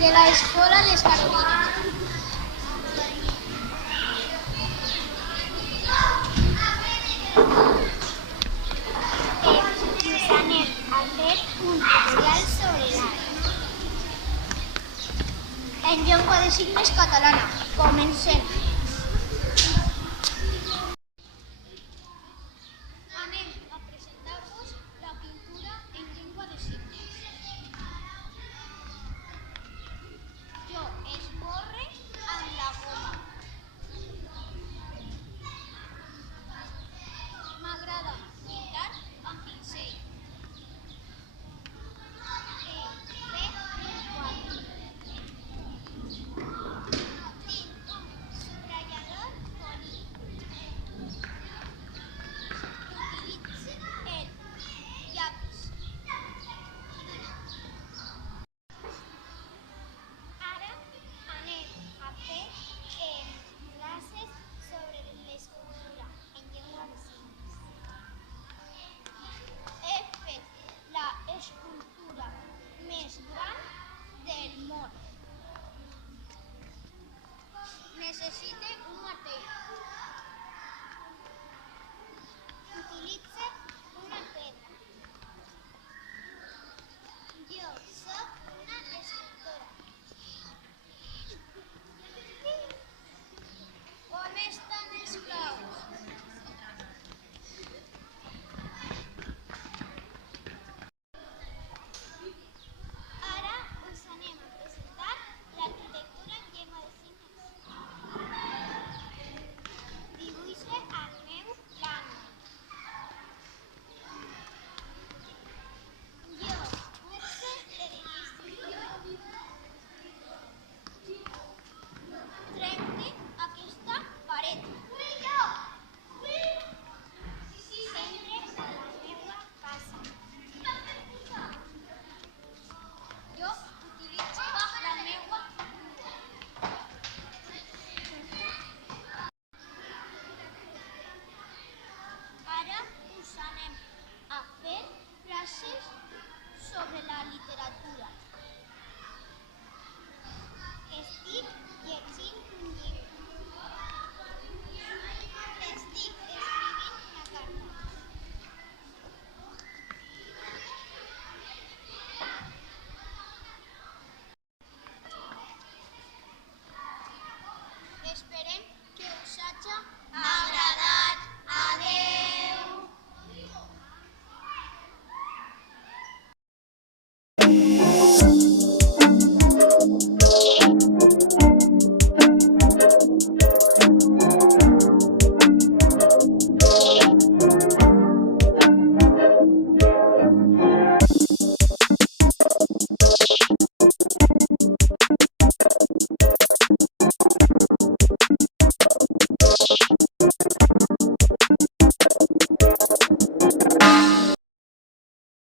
De la escuela Les Carolines. Us anem a fer un tutorial sobre l'art en llengua de signes catalana. Comencem. Anem a presentar-vos la pintura en llengua de signes. Jo esborre amb la goma. M'agrada pintar amb pinzell. He fet un quadre. Tinc un subratllador polit. Utilitzo el llapis. Ara anem a fer classes sobre l'escultura en llengua de signes. He fet l'escultura més gran del món. Necessite un martell. Utilitze una pedra. Jo soc una escultora. On estan els claus? Ara us anem a presentar l'arquitectura en llengua de signes. Dibuixe el meu plànol. Jo buxe l'edifici. Trenque aquesta paret. Entre a la meva casa. Jo utilitzo la meva pluma. Ara us anem a fer classes sobre la literatura.